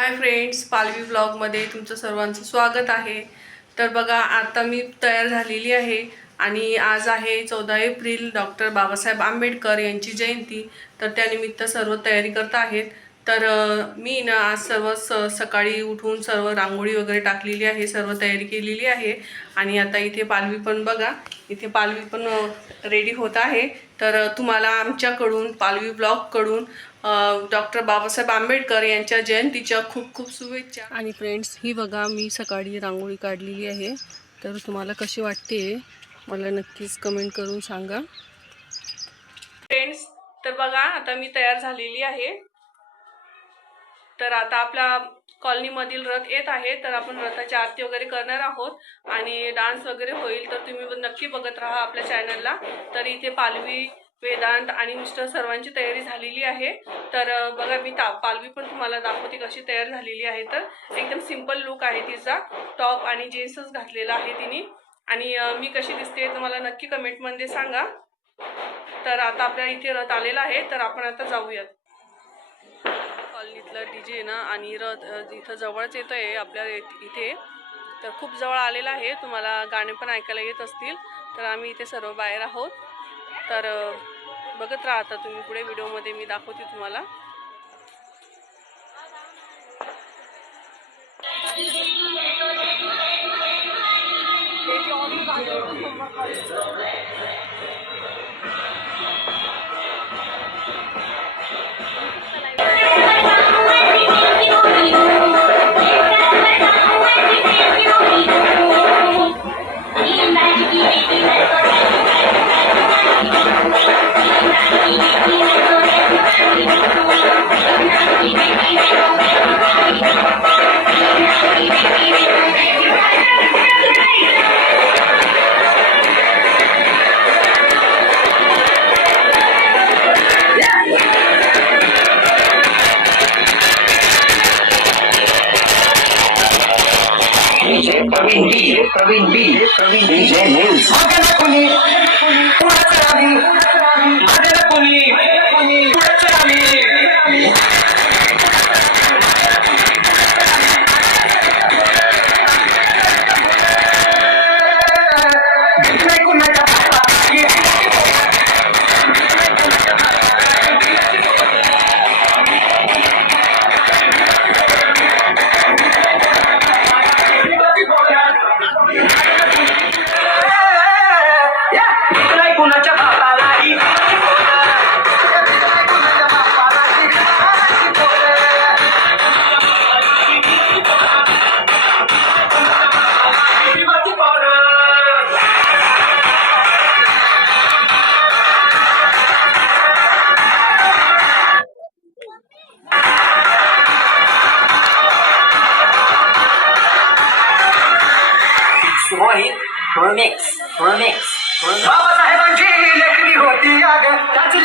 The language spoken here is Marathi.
हाय फ्रेंड्स, पालवी ब्लॉगमध्ये तुमचं सर्वांचं स्वागत आहे। तर बघा, आता मी तयार झालेली आहे आणि आज आहे 14 एप्रिल, डॉक्टर बाबासाहेब आंबेडकर यांची जयंती। तर त्यानिमित्त सर्व तयारी करत आहेत। तर मी ना आज सकाळी उठून सर्व रांगोळी वगैरे टाकलेली आहे, सर्व तयारी केलेली आहे। आणि आता इथे पालवी पण बघा, इथे पालवी पण रेडी होत आहे। तर तुम्हाला आमच्याकडून पालवी ब्लॉगकडून डॉक्टर बाबासाहेब आंबेडकर यांच्या जयंतीच्या खूप खूप शुभेच्छा। आणि फ्रेंड्स, ही बघा मी सकाळी रांगोळी काढलेली आहे। तर तुम्हाला कशी वाटते मला नक्कीच कमेंट करून सांगा। फ्रेंड्स, तर बघा आता मी तयार झालेली आहे। तर आता आपल्या कॉलनीमधील रथ येत आहे, तर आपण रथाची आरती वगैरे करणार आहोत आणि डान्स वगैरे होईल। तर तुम्ही नक्की बघत राहा आपल्या चॅनलला। तर इथे पालवी, वेदांत आणि मिस्टर सर्वांची तयारी झालेली आहे। तर बघा, मी पालवी पण तुम्हाला दाखवते कशी तयार झालेली आहे। तर एकदम सिंपल लुक आहे तिचा, टॉप आणि जीन्सच घातलेला आहे तिने। आणि मी कशी दिसते तर मला नक्की कमेंटमध्ये सांगा। तर आता आपल्या इथे रथ आलेला आहे, तर आपण आता जाऊयात। कॉलनीतला डीजे ना आणि रथ इथं जवळच येतोय आपल्या इथे। तर खूप जवळ आलेला आहे, तुम्हाला गाणे पण ऐकायला येत असतील। तर आम्ही इथे सर्व बाहेर आहोत। तर बघत राहा आता तुम्ही, पुढे व्हिडिओमध्ये मी दाखवते तुम्हाला। Praveen B, DJ Mills. Remix. बाबासाहेबांची लेखणी होती, त्याची